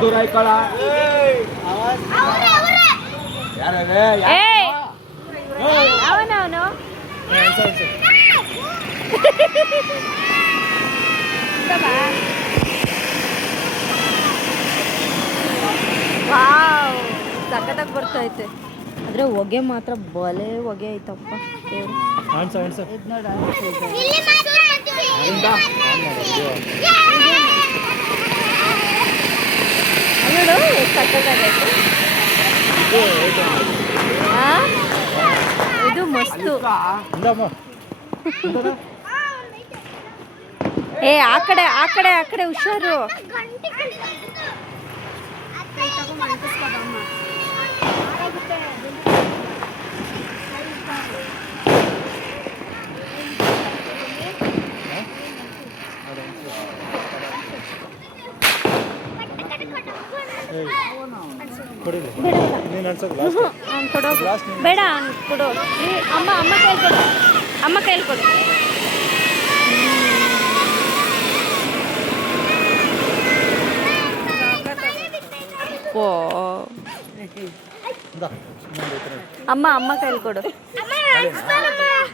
ದೂರ ಇಕ್ಕಳ ಯಾರೇ ಏಯ್ ಅವನವನು ವಾವ್ ಸಖತ್ತಾಗಿ ಬರ್ತೈತೆ ಆದ್ರೆ ಹೊಗೆ ಮಾತ್ರ ಬಲೆ ಹೊಗೆ ಐತಪ್ಪ ದೇವ್ರು ಅಣ್ಸ ಅಣ್ಸ ಇದ್ ನೋಡ ನೋಡು ಆ? ಇದು ಮಸ್ತು. ಏ ಆ ಕಡೆ ಆ ಕಡೆ ಆ ಕಡೆ ಹುಷಾರು. ಬೇಡ, ಕೊಡು. ಅಮ್ಮ ಅಮ್ಮ ಕೇಳ್ಕೊಡು ಅಮ್ಮ ಕೇಳ್ಕೊಡು ಓ. ಅಮ್ಮ ಅಮ್ಮ ಕೈಲಿ ಕೊಡು.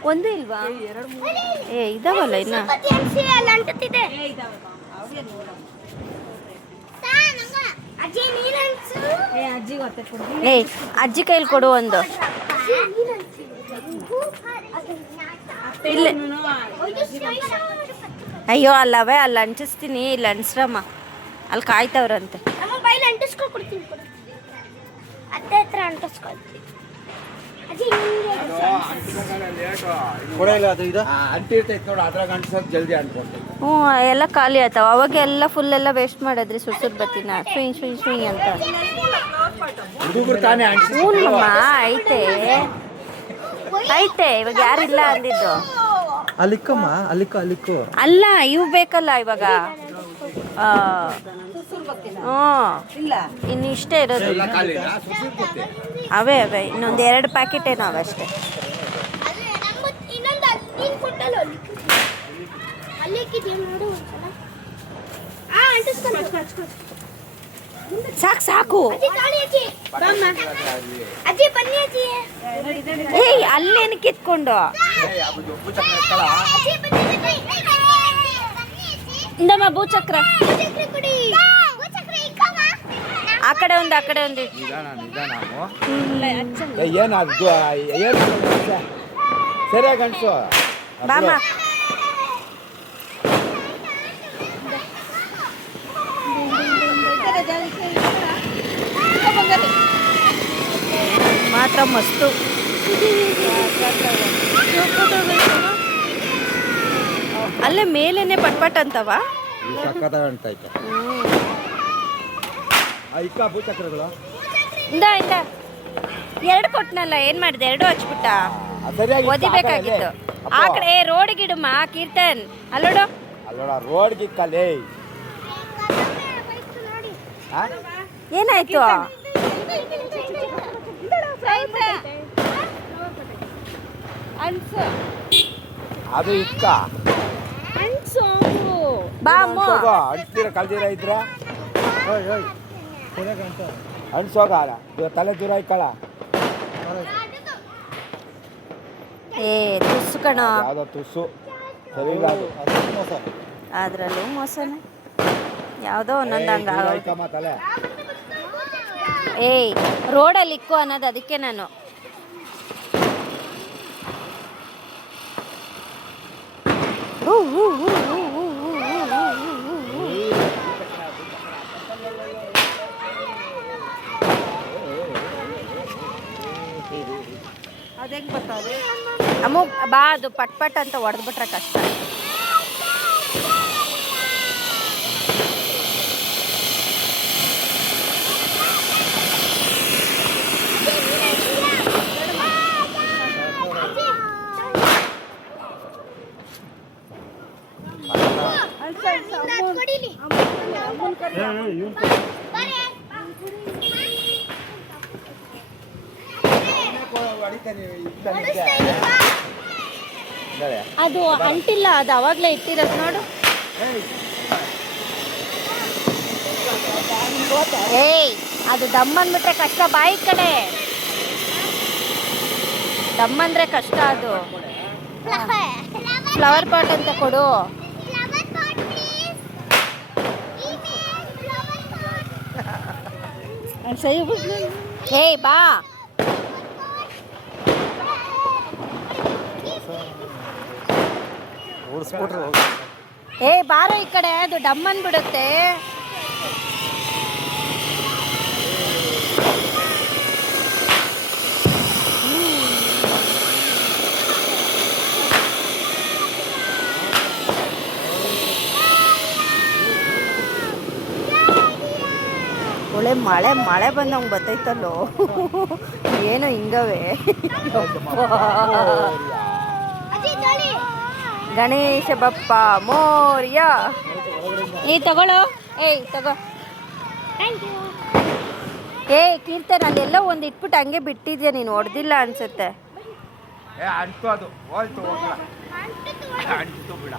ಒಂದು ಇಲ್ವಾ? ಏ, ಇದಾವಲ್ಲ ಇನ್ನ? ಏ ಅಜ್ಜಿ ಕೈಲಿ ಕೊಡು ಒಂದು. ಇಲ್ಲ. ಅಯ್ಯೋ ಅಲ್ಲವೇ ಅಲ್ಲಿ ಅಂಟಿಸ್ತೀನಿ. ಇಲ್ಲಿ ಅಂಟಿಸ್ರಮ್ಮ ಅಲ್ಲಿ ಕಾಯ್ತವ್ರಂತೆ. ಅತ್ತೆ ಹತ್ರ ಅಂಟಿಸ್ಕೊಳ್ತೀನಿ. ಅಂಟಿರ್ತೈತೆ ನೋಡು ಅದ್ರಾಗ ಅಂಟಿಸೋದು ಜಲ್ದಿ ಅಂಟ್ಕೊಳ್ತೈತೆ ಹ್ಞೂ ಎಲ್ಲ ಖಾಲಿ ಆಯ್ತಾವ. ಅವಾಗ ಎಲ್ಲ ಫುಲ್ ಎಲ್ಲ ವೇಸ್ಟ್ ಮಾಡಿದ್ರಿ ಸುರ್ಸುರ್ ಬತ್ತಿನ. ಸ್ವಿಂಗ್ ಸ್ವಿಂಗ್ ಅಂತ. ಹುಡುಗರು ತಾನೇ ಅಂಟಿಸಿ ಹ್ಞೂನಮ್ಮ ಐತೆ ಐತೆ ಇವಾಗ ಯಾರಿಲ್ಲ ಅಂದಿದ್ದು. ಅಲ್ಲಿಕ್ಕಮ್ಮ ಅಲ್ಲಿಕ್ಕ ಅಲ್ಲಿಕ್ಕು. ಅಲ್ಲ ಇವು ಬೇಕಲ್ಲ ಇವಾಗ. ಹ್ಞೂ. ಇನ್ನು ಇಷ್ಟೇ ಇರೋದು. ಅವೇ ಅವೇ. ಇನ್ನೊಂದು ಎರಡು ಪ್ಯಾಕೆಟ್ ಏನೋ ಅಷ್ಟೇ. ಸಾಕು ಸಾಕು. ಅಲ್ಲೇನು ಕಿತ್ಕೊಂಡು? ఇందమ్మా భూచక్ర? అక్కడే ఉంది అక్కడే ఉంది. సరే బామా మాత్రం మస్తు. ಅಲ್ಲೇ ಮೇಲೇನೆ ಪಟ್ಪಟ್ ಅಂತವ? ಇಂದ ಎರಡು ಕೊಟ್ನಲ್ಲ ಏನ್ ಮಾಡಿದೆ? ಎರಡು ಹಚ್ಬಿಟ್ಟ? ಒದಿಬೇಕಾಗಿತ್ತು. ಆ ಕಡೆ ರೋಡ್ ಗಿಡಮ್ಮ ಕೀರ್ತನ್. ಅಲ್ಲೋಡು ರೋಡ್ ಏನಾಯ್ತು? ಅದು ಇಕ್ಕ. ಬಾ ಅಮ್ಮ. ಅಂಟ್ತೀರ ಇದ್ರ? ಓಯ್ ತಲೆ ದೂರ ಇಕ್ಕಳ ಏ ತುಸು ಕಣ. ಯಾವ್ದೋ ತುಸು ಸರಿ ಇಲ್ಲ ಅದು. ಅದು ಮೋಸ ಅದ್ರಲ್ಲೂ ಮೋಸನೆ. ಯಾವುದೋ ಒಂದೊಂದು ಏಯ್, ಹಂಗ ದೂರ ಇಕ್ಕಮ್ಮ ತಲೆ. ಏಯ್ ರೋಡಲ್ಲಿ ಇಕ್ಕು ಅನ್ನೋದು ಅದಕ್ಕೆ ನಾನು. ಓ ಹೂ, ಹೂ, ಹೂ, ಹೂ, ಹೂ, ಹೂ, ಹೂ. ಅಮ್ಮ ಬಾ ಅದು ಪಟ್ ಪಟ್ ಅಂತ ಹೊಡೆದ್ಬಿಟ್ರೆ ಕಷ್ಟ ಕೊಡಿಲಿ ಏ, ಏ, ಇವ್ನ್ ಬರೇ ಅದು ಅಂಟಿಲ್ಲ ಅದು ಅವಾಗಲೇ ಇಟ್ಟಿರೋದು ನೋಡು. ಏಯ್. ಅದು ದಮ್ ಅಂದ್ಬಿಟ್ರೆ ಕಷ್ಟ ಬಾಯಿ ಕಡೆ ದಮ್ ಅಂದ್ರೆ ಕಷ್ಟ ಅದು. ಫ್ಲವರ್ ಪಾಟ್ ಅಂತ ಕೊಡು. Flower pot please flower pot ಏಯ್ ಬಾ. ಓಡಿಸ್ಬಿಟ್ರು ಏ ಬಾರೋ ಈ ಕಡೆ ಅದು ಡಮ್ ಅಂದ್ಬಿಡುತ್ತೆ ಒಳ್ಳೆ ಮಳೆ ಮಳೆ ಬಂದಂಗೆ ಬರ್ತೈತಲ್ಲೋ ಏನು ಹಿಂಗವೇ ಅಜಯ್ ಜೋಳಿ ಗಣೇಶ ಬಪ್ಪ ಮೋರ್ಯ. ಏ ತಗೊಳ್ಳೋ ಏಯ್ ತಗೋ. ಥ್ಯಾಂಕ್ ಯು ಏ ಕೀರ್ತನ್ ಅಲ್ಲೆಲ್ಲ ಒಂದು ಇಟ್ಬಿಟ್ಟು ಹಂಗೆ ಬಿಟ್ಟಿದ್ಯಾ ನೀನು ಹೊಡೆದಿಲ್ಲ ಅನ್ಸುತ್ತೆ. ಏ ಅಂಟು ಅದು. ಹೋಯ್ತು ಹೋಗ್ಲ ಅಂಟಿತು ಬಿಡ.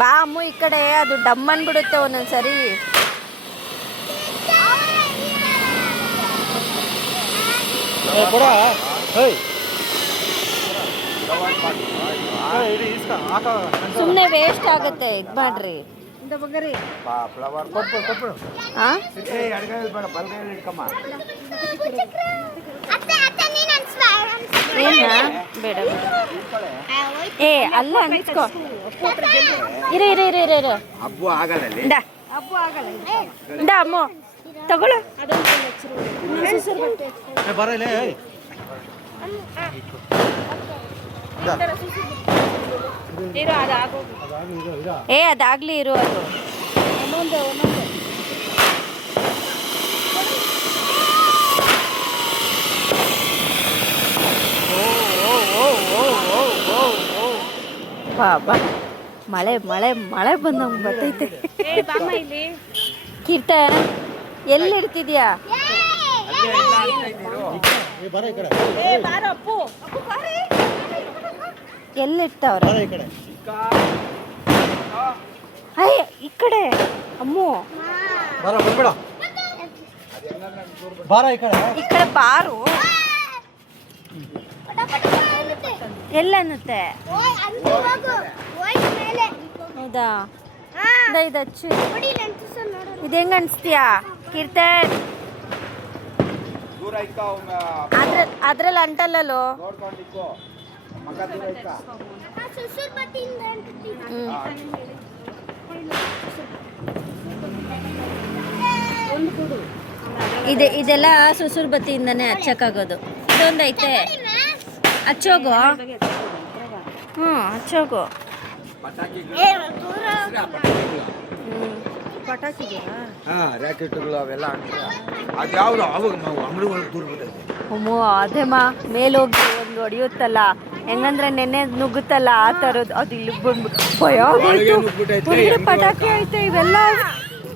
ಬಾ ಅಮ್ಮು ಈ ಕಡೆ ಅದು ಡಮ್ ಅನ್ಬಿಡುತ್ತೆ ಒಂದೊಂದ್ಸರಿ. ಏ ಕೊಡ ಹೇಯ್ ಏಯ್, ಇಡಿ ಇಸ್ಕ ಹಾಕ ಸುಮ್ಮನೆ ವೇಸ್ಟ್ ಆಗುತ್ತೆ ಇದು ಮಾಡ್ರಿ. ಏನ ಬೇಡ ಬೇಡ. ಏ ಅಲ್ಲ ಅನ್ಸ್ಕೋ ಇರು ಇರು ಇರು ಇರು ಇರ. ಹಬ್ಬ ಆಗಲ್ಲ ಅಮ್ಮು. ತಗೊಳ್ಳು. ಬರ ಏ ಅದಾಗ್ಲಿ ಇರು ಅದು. ಬಾಬಾ ಮಳೆ ಮಳೆ ಮಳೆ ಬಂದಂಗೆ ಬರ್ತೈತೆ. ಕೀರ್ತ ಎಲ್ಲಿಡ್ತಿದ್ಯಾ ಅಂತ ಇದ್ದೀರು ಏ ಬರ. ಎಲ್ಲಿಟ್ಟವ್ರ? ಬರ ಈ ಕಡೆ. ಅಯ್ಯ ಈ ಕಡೆ. ಅಮ್ಮು. ಈ ಕಡೆ. ಈ ಕಡೆ ಬಾರು. ಎಲ್ಲನ್ನುತ್ತೆ ಪಟ ಪಟ ಎಲ್ಲ ಅನ್ನುತ್ತೆ? ಓಯ್ ಅಂದು ಹೋಗು ಓಯ್ ಮೇಲೆ ಹೌದಾ ಹಾ ಇಂದ ಹಚ್ಚು ಇದು ಹೆಂಗ್ ಅನ್ಸ್ತೀಯಾ? ಕೀರ್ತನ್. ಅದ್ರಲ್ಲಿ ಅಂಟಲ್ಲಲ್ಲೋ? ಇದೆ ಇದೆಲ್ಲ ಸುಸುರ್ ಬತ್ತಿಯಿಂದನೇ ಹಚ್ಚಕ್ಕಾಗೋದು. ಇದೊಂದೈತೆ. ಹಚ್ಚೋಗು? ಹ್ಞೂ ಹಚ್ಚೋಗು. ಅವೆಲ್ಲ ಅವಾಗ ನಾವು ಅಂಗಡಿ ಒಳಗೆ ದೂರ ಅಮ್ಮೋ ಅದೇಮ್ಮ ಮೇಲೋಗಿ ಒಂದು ಹೊಡಿಯುತ್ತಲ್ಲ. ಹೆಂಗಂದ್ರೆ ನೆನ್ನೆ ನುಗ್ಗುತ್ತಲ್ಲ ಆ ಥರದ್ದು ಅದು ಇಲ್ಲಿ ಬಂದ್ಬಿಟ್ಟು ಭಯ ಆಗೋಯ್ತು. ಪಟಾಕಿ ಐತೆ ಇವೆಲ್ಲ.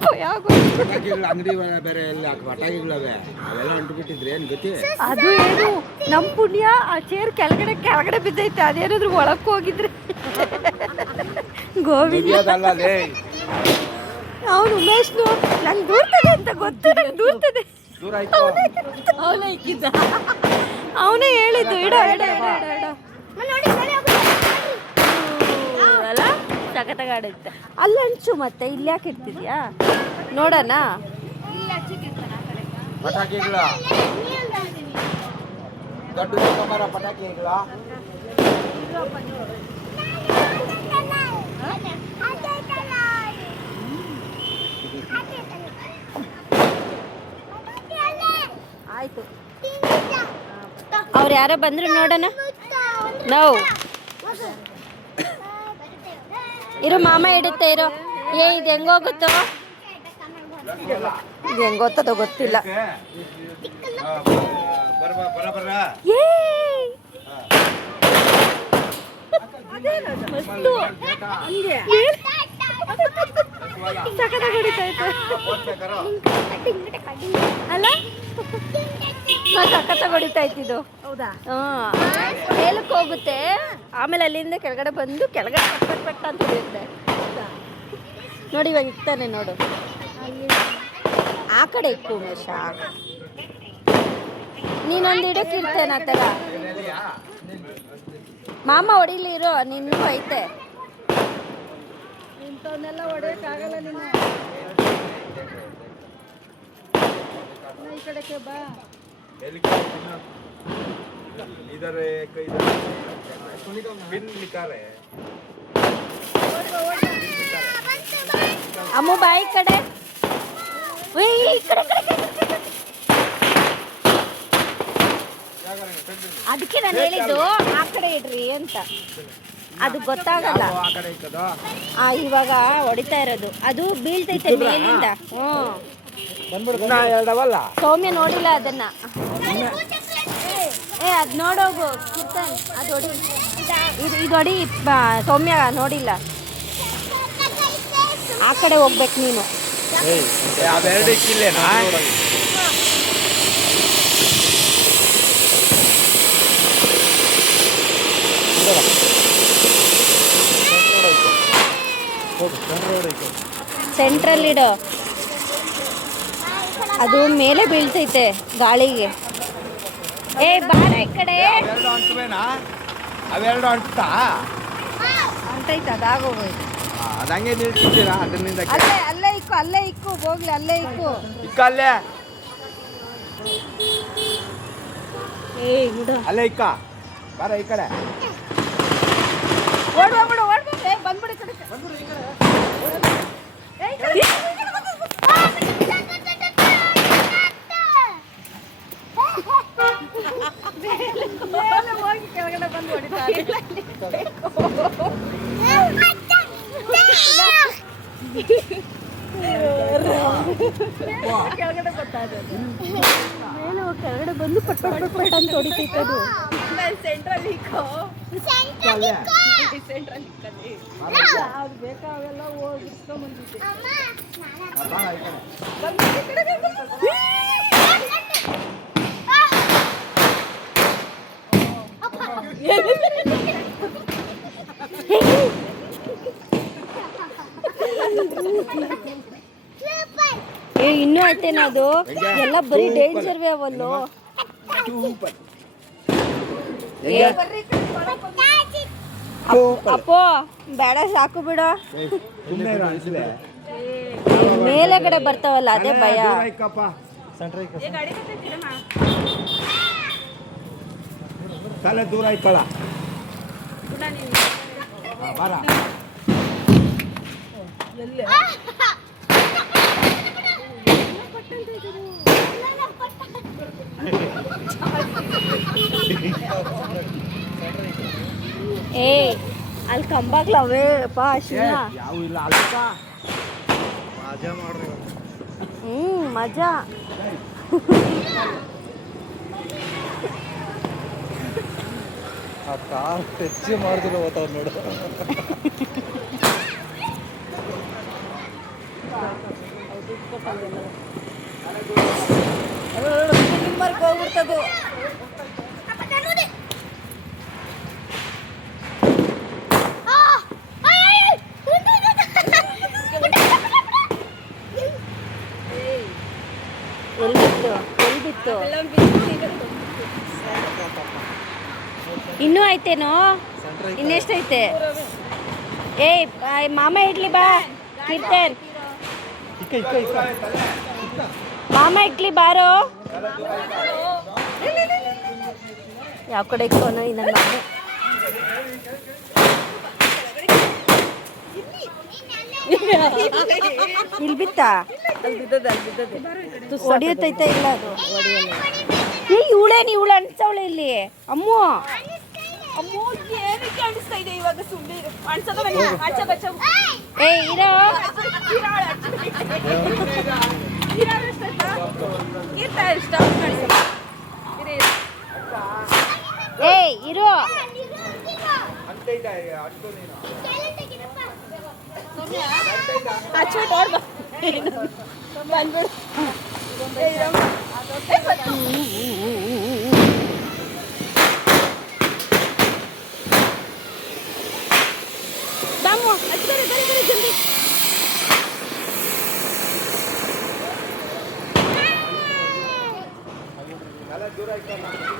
ಭಯ ಆಗೋಯ್ತು. ಪಟಾಕಿಗಳು ಅಂಗಡಿ ಬೇರೆ ಎಲ್ಲ ಪಟಾಕಿಗಳವೆ ಅವೆಲ್ಲ ಅಂಟ್ಬಿಟ್ಟಿದ್ರೆ ಏನು ಗತಿ ಅದು ಏನು? ನಮ್ಮ ಪುಣ್ಯ ಆ ಚೇರ್ ಕೆಳಗಡೆ ಕೆಳಗಡೆ ಬಿದ್ದೈತೆ. ಅದೇನಾದ್ರು ಒಳಕ್ಕೆ ಹೋಗಿದ್ರೆ. ಗೋವಿಂದ. ಅವ್ನು ಉಮೇಶ್ ಉಮೇಶ್ನು ನಂಗೆ ದೂರ್ತದೆ ಅಂತ ಗೊತ್ತು ನಂಗೆ ದೂರ್ತದೆ. ಅವನೇ ಹೇಳಿದ್ದು ಇಡ ಇಡ ಇಡ ಇಡ. ಅಲ್ಲ ಸಖತ್ತಾಗಾಡುತ್ತೆ ಅಲ್ಲಿ ಹಂಚು ಮತ್ತೆ ಇಲ್ಲಿ ಯಾಕೆ ಇರ್ತಿದ್ಯಾ ನೋಡೋಣ. ಪಟಾಕಿಗಳ ದೊಡ್ಡ ಮರ ಪಟಾಕಿಗಳ ಆಯ್ತು. ಅವ್ರು ಯಾರೋ ಬಂದ್ರು ನೋಡೋಣ. ನಾವು ಇರು ಮಾಮ ಇಡುತ್ತೆ ಇರು. ಏ ಇದು ಹೆಂಗೋಗುತ್ತೋ ಇದು ಹೆಂಗೋಗ್ತದೋ ಗೊತ್ತಿಲ್ಲ. ಹೊಡಿತಾ ಸಖತ್ತಾಗಿ ಹೊಡಿತೈತೆ ಅಲ್ಲ ಮೇಲಕ್ಕೆ ಹೋಗುತ್ತೆ. ಆಮೇಲೆ ಅಲ್ಲಿಂದ ಕೆಳಗಡೆ ಬಂದು ಕೆಳಗಡೆ ಪಟ್ ಅಂತ ಇರುತ್ತೆ ನೋಡಿ ಇವಾಗ ಇಕ್ತಾನೆ ನೋಡು. ಆ ಕಡೆ ಇಕ್ಕು ಉಮೇಶ. ನೀನೊಂದು ಇಡಕ್ಕೆ ಇರ್ತೇನೆ ಆ ಥರ. ಮಾಮ ಹೊಡಿಲಿ ಇರೋ ನಿನ್ನೂ ಐತೆ. ಇಂಥವನ್ನೆಲ್ಲ ಹೊಡೆಯೋಕ್ಕಾಗಲ್ಲ ನೀನು. ಈ ಕಡೆಗೆ ಬಾ. इधर एक इधर पिन लिखा रहे ಅಮ್ಮು ಬಾ ಈ ಕಡೆ ಉಯ್, ಈ ಕಡೆ ಕಡೆ, ಕಡೆ, ಕಡೆ, ಕಡೆ. ಅದಕ್ಕೆ ನಾನು ಹೇಳಿದ್ದು ಆ ಕಡೆ ಇಡ್ರಿ ಅಂತ ಅದು ಗೊತ್ತಾಗಲ್ಲ ಆ ಕಡೆ ಇಕ್ಕದು ಆ, ಇವಾಗ ಹೊಡಿತಾ ಇರೋದು ಅದು ಬೀಳ್ತೈತೆ ಮೇಲಿಂದ ಹ್ಞೂ ಇನ್ನ ಎರಡವಲ್ಲ ಸೌಮ್ಯ ನೋಡಿಲ್ಲ ಅದನ್ನ ಏ, ಅದು ನೋಡೋಗು, ಕಿರ್ತನ್, ಅದು ಹೊಡಿ. ಇದು ಇದು ಹೊಡಿ ಸೌಮ್ಯ ನೋಡಿಲ್ಲ. ಆ ಕಡೆ ಹೋಗ್ಬೇಕು ನೀನು. ಅವೆರಡು ಇಕ್ಕಿಲ್ಲೇನಾ ಹೋಗು ಸೆಂಟ್ರ್ ರೋಡ್ ಸೆಂಟ್ರಲ್ ಇಡು. ಅದು ಮೇಲೆ ಬೀಳ್ತೈತೆ ಗಾಳಿಗೆ. ಏ ಬಾರ ಈ ಕಡೆ. ಎರಡು ಅಂಟುವೇನಾ ಅವೆರಡು ಅಂಟುತ್ತಾ ಅಂತೈತೆ ಅದಾಗೋಗೋಯ್ತು. ಅದಂಗೆ ನಿಲ್ಸಿದ್ದೀರಾ? ಅದರಿಂದ ಅಲ್ಲೇ ಅಲ್ಲೇ ಇಕ್ಕು ಅಲ್ಲೇ ಇಕ್ಕು ಹೋಗ್ಲಿ ಅಲ್ಲೇ ಇಕ್ಕು. ಇಕ್ಕ ಅಲ್ಲೇ. ಏ ಬಿಡು ಅಲ್ಲೇ ಇಕ್ಕ. ಬರ ಈ ಕಡೆ. ಓಡ್ಬಿಡು ಓಡ್ಬಿಡು ಏ ಬಂದ್ಬಿಡು ಈ ಕಡೆ. ಏ, ಈ ಕಡೆ. ಮೇಲೆ ಹೋಗಿ ಕೆಳಗಡೆ ಬಂದು ಹೊಡಿತಾರೆ. ಕೆಳಗಡೆ ಬರ್ತಾ ಇರೋದು ಮೇಲೆ ಹೋಗಿ ಕೆಳಗಡೆ ಬಂದು ಪಟ್ ಪಟ್ ಪಟ್ ಪಟ್ ಅಂತ ಹೊಡಿತಿತ್ತದು ಸೆಂಟ್ರಲ್ ಇಕ್ಕೋ ಸೆಂಟ್ರಲ್ ಇಕ್ಕಲ್ಲಿ ಅದು ಬೇಕಾವೆಲ್ಲ ಹೋಗಿ ಇಸ್ಕೊಂಬಂದಿದ್ದೆ ಬರ ಈ ಕಡೆ ಏ ಇನ್ನೂ ಐತೇನ ಅದು? ಎಲ್ಲ ಬರೀ ಡೇಂಜರ್ ಅವಲ್ಲು? ಸೂಪರ್ ಏ, ಅಪ್ಪೋ ಬೇಡ ಸಾಕು ಬಿಡ. ಮೇಲೆ ಕಡೆ ಬರ್ತಾವಲ್ಲ ಅದೇ ಭಯ. ತಲೆ ದೂರ ಇಕ್ಕಳ ಬರ. ಏ ಅಲ್ಲಿ ಕಂಬಾಗ್ಲವೇ ಪಾ ಶಿವ. ಯಾವ ಇಲ್ಲ ಅಲ್ಪ ಮಜಾ. ಮಾಡ್ರಿ ಹ್ಞೂ ಮಜಾ ಆ ಕಾರ್ ಟಚ್ ಮಾಡ್ದಿಲ್ಲ ಓದ್ತಾವ್ ನೋಡು. ನಿಮ್ಮರ್ಗೆ ಹೋಗ್ಬಿಡ್ತದು ಎಲ್ಲಿ ಬಿತ್ತು ಎಲ್ಲಿ ಬಿತ್ತು ಇನ್ನೂ ಐತೇನೋ? ಇನ್ನೆಷ್ಟೈತೆ? ಏಯ್ ಆ, ಮಾಮ ಇಡ್ಲಿ ಬಾ. ಕೀರ್ತನ್ ಇಕ್ಕ ಇಕ್ಕ ಇಕ್ಕ. ಮಾಮ ಇಡ್ಲಿ ಬಾರೋ. ಯಾವ ಕಡೆ ಇಕ್ಕೋನೋ ಇನ್ನ ನನ್ನ. ಇಲ್ಲಿ ಬಿತ್ತಾ? ಹೊಡಿಯುತ್ತೈತೆ ಇಲ್ಲ ಅದು? ಏ ಇವಳೇನು ಇವಳು ಅನ್ಸವಳೆ ಇಲ್ಲಿ? ಅಮ್ಮು. ಅಮ್ಮೋ ಏನಕ್ಕೆ ಅನಿಸ್ತಾ ಇದೆ ಇವಾಗ ಸುಮ್ಮನೆ ಅನ್ಸದ ಆಚೆ ಬಚ್ಚ ಏ ಇರೋ. ಇಷ್ಟ ಏ ಇರೋ. ಬಂದ್ಬಿಡು. もあっちから誰から準備。ドライバー